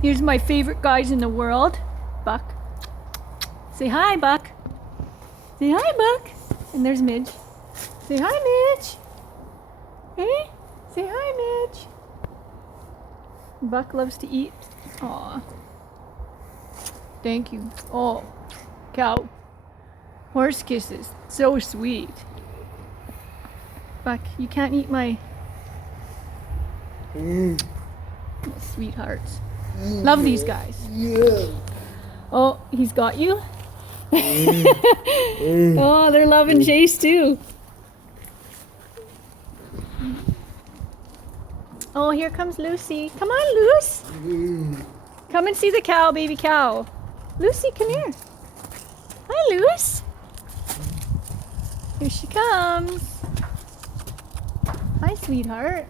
Here's my favorite guys in the world. Buck. Say hi, Buck. Say hi, Buck. And there's Midge. Say hi, Midge. Hey? Say hi, Midge. Buck loves to eat. Aw. Thank you. Oh, cow. Horse kisses. So sweet. Buck, you can't eat my sweethearts. Love these guys. Oh, he's got you? Oh, they're loving Chase too. Oh, here comes Lucy. Come on, Luce. Come and see the cow, baby cow. Lucy, come here. Hi, Luce. Here she comes. Hi, sweetheart.